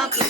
I'll